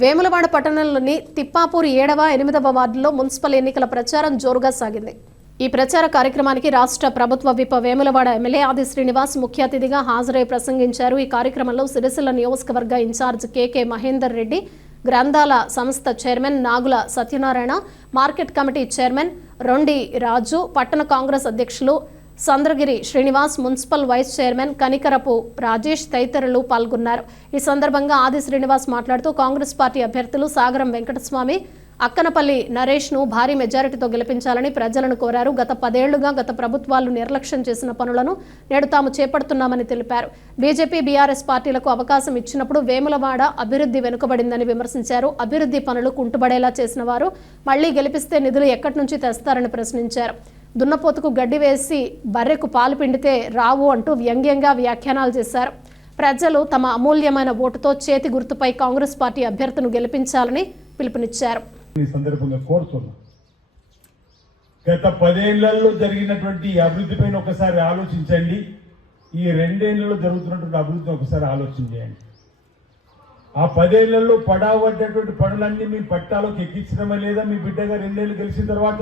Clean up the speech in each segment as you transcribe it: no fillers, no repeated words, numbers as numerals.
వేములవాడ పట్టణంలోని తిప్పాపూర్ 7వ 8వ వార్డులో మున్సిపల్ ఎన్నికల ప్రచారం జోరుగా సాగింది. ఈ ప్రచార కార్యక్రమానికి రాష్ట్ర ప్రభుత్వ విప్ వేములవాడ ఎమ్మెల్యే ఆది శ్రీనివాస్ ముఖ్య అతిథిగా హాజరై ప్రసంగించారు. ఈ కార్యక్రమంలో సిరిసిల్ల నియోజకవర్గ ఇన్ఛార్జ్ కేకే మహేందర్ రెడ్డి, గ్రంథాల సంస్థ chairman Nagula Satyanarayana, market committee chairman Rondi Raju, పట్టణ కాంగ్రెస్ అధ్యక్షులు Sandragiri Srinivas, municipal vice chairman Kanikarapu Rajesh తదితరులు పాల్గొన్నారు. ఈ సందర్భంగా ఆది శ్రీనివాస్ మాట్లాడుతూ కాంగ్రెస్ పార్టీ అభ్యర్థులు సాగరం వెంకటస్వామి, అక్కనపల్లి నరేష్ను భారీ మెజారిటీతో గెలిపించాలని ప్రజలను కోరారు. గత 10 ఏళ్లుగా గత ప్రభుత్వాలు నిర్లక్ష్యం చేసిన పనులను నేడు తాము చేపడుతున్నామని తెలిపారు. బీజేపీ, బీఆర్ఎస్ పార్టీలకు అవకాశం ఇచ్చినప్పుడు వేములవాడ అభివృద్ధి వెనుకబడిందని విమర్శించారు. అభివృద్ధి పనులు కుంటుబడేలా చేసిన వారు మళ్లీ గెలిపిస్తే నిధులు ఎక్కడి నుంచి తెస్తారని ప్రశ్నించారు. దున్నపోతుకు గడ్డి వేసి బర్రెకు పాలు పిండితే రావు అంటూ వ్యంగ్యంగా వ్యాఖ్యానాలు చేశారు. ప్రజలు తమ అమూల్యమైన ఓటుతో చేతి గుర్తుపై కాంగ్రెస్ పార్టీ అభ్యర్థిని గెలిపించాలని పిలుపునిచ్చారు. ఈ సందర్భంగా కోరుతున్నా, గత 10 ఏళ్లలో జరిగినటువంటి అభివృద్ధి పైన ఒకసారి ఆలోచించండి. ఈ 2 ఏళ్లలో జరుగుతున్నటువంటి అభివృద్ధిని ఒకసారి ఆలోచన చేయండి. ఆ 10 ఏళ్లలో పడవడ్డటువంటి పనులన్నీ మీ పట్టాలోకి ఎక్కించడమే లేదా మీ బిడ్డగా 2 ఏళ్ళు గెలిచిన తర్వాత?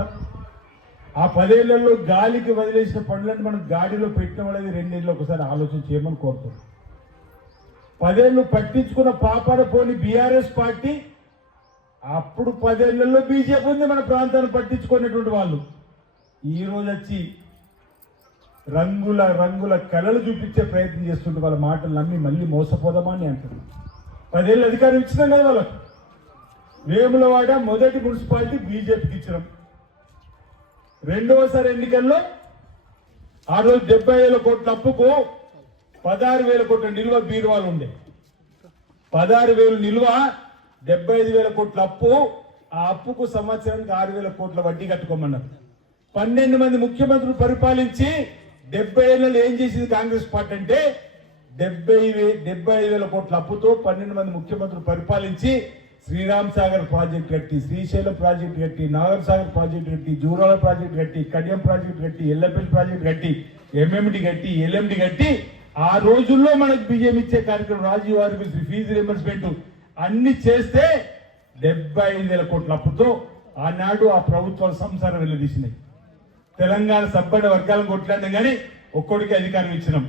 ఆ 10 ఏళ్లలో గాలికి వదిలేసిన పనులన్నీ మనం గాడిలో పెట్టడం అనేది 2 ఏళ్ళు ఒకసారి ఆలోచన చేయమని కోరుతున్నాం. 10 ఏళ్ళు పట్టించుకున్న పాపాన పోని బీఆర్ఎస్ పార్టీ, అప్పుడు 10 ఏళ్లలో బీజేపీ ఉంది మన ప్రాంతాన్ని పట్టించుకునేటువంటి వాళ్ళు. ఈ రోజు వచ్చి రంగుల రంగుల కళలు చూపించే ప్రయత్నం చేస్తుంటే వాళ్ళ మాటలు నమ్మి మళ్ళీ మోసపోదామని అంటున్నారు. 10 ఏళ్ళు అధికారం ఇచ్చినాం కదా వాళ్ళకు. వేములవాడ మొదటి మున్సిపాలిటీ బీజేపీకి ఇచ్చినాం. రెండవసారి ఎన్నికల్లో ఆ రోజు 70,000 కోట్ల అప్పుకు 16,000 కోట్ల నిల్వ బీరువాలు ఉండే. 16,000 నిల్వ, 75,000 కోట్ల అప్పు. ఆ అప్పుకు సంవత్సరానికి 6,000 కోట్ల వడ్డీ కట్టుకోమన్నారు. 12 మంది ముఖ్యమంత్రులు పరిపాలించి 70 ఏళ్లలో ఏం చేసింది కాంగ్రెస్ పార్టీ అంటే 75,000 కోట్ల అప్పుతో 12 మంది ముఖ్యమంత్రులు పరిపాలించి శ్రీరామ్ సాగర్ ప్రాజెక్ట్ కట్టి, శ్రీశైలం ప్రాజెక్ట్ కట్టి, నాగర్ సాగర్ ప్రాజెక్ట్ కట్టి, జూరాల ప్రాజెక్ట్ కట్టి, కడియం ప్రాజెక్ట్ కట్టి, ఎల్లపల్లి ప్రాజెక్ట్ కట్టి, ఎంఎండి కట్టి, ఎల్ఎండి కట్టి, ఆ రోజుల్లో మనకు బియ్యం ఇచ్చే కార్యక్రమం, రాజీవ్ ఆరోగ్యశ్రీ, ఫీజు రియంబర్స్మెంట్ అన్ని చేస్తే 75,000 కోట్ల అప్పుతో ఆనాడు ఆ ప్రభుత్వాలు సంసారం వెళ్ళదీసినాయి. తెలంగాణ సబ్బడి వర్గాలను కొట్లాడినా కానీ ఒక్కడికి అధికారం ఇచ్చినాం.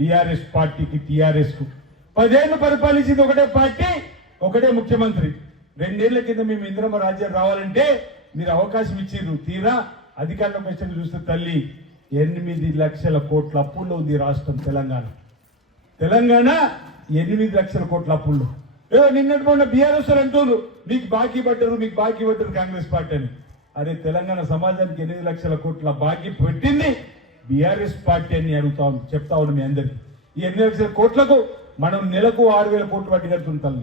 బీఆర్ఎస్ పార్టీకి, టీఆర్ఎస్ కు 10 ఏళ్లు పరిపాలించింది ఒకటే పార్టీ, ఒకటే ముఖ్యమంత్రి. 2 ఏళ్ల కింద మేము ఇందిరమ్మ రాజ్యం రావాలంటే మీరు అవకాశం ఇచ్చిర్రు. తీరా అధికారంలోకి వచ్చి చూస్తే తల్లి 8 లక్షల కోట్ల అప్పుల్లో ఉంది రాష్ట్రం తెలంగాణ. 8 లక్షల కోట్ల అప్పుల్లో. నిన్నటి మొన్న బీఆర్ఎస్ అంటున్నారు మీకు బాకీ పడ్డారు కాంగ్రెస్ పార్టీ అని. అరే, తెలంగాణ సమాజానికి 8 లక్షల కోట్ల బాకీ పెట్టింది బీఆర్ఎస్ పార్టీ అని చెప్తా ఉన్నాం మీ అందరికి. ఈ 8 లక్షల కోట్లకు మనం నెలకు 6,000 కోట్లు వడ్డీ కడుతుంటాం.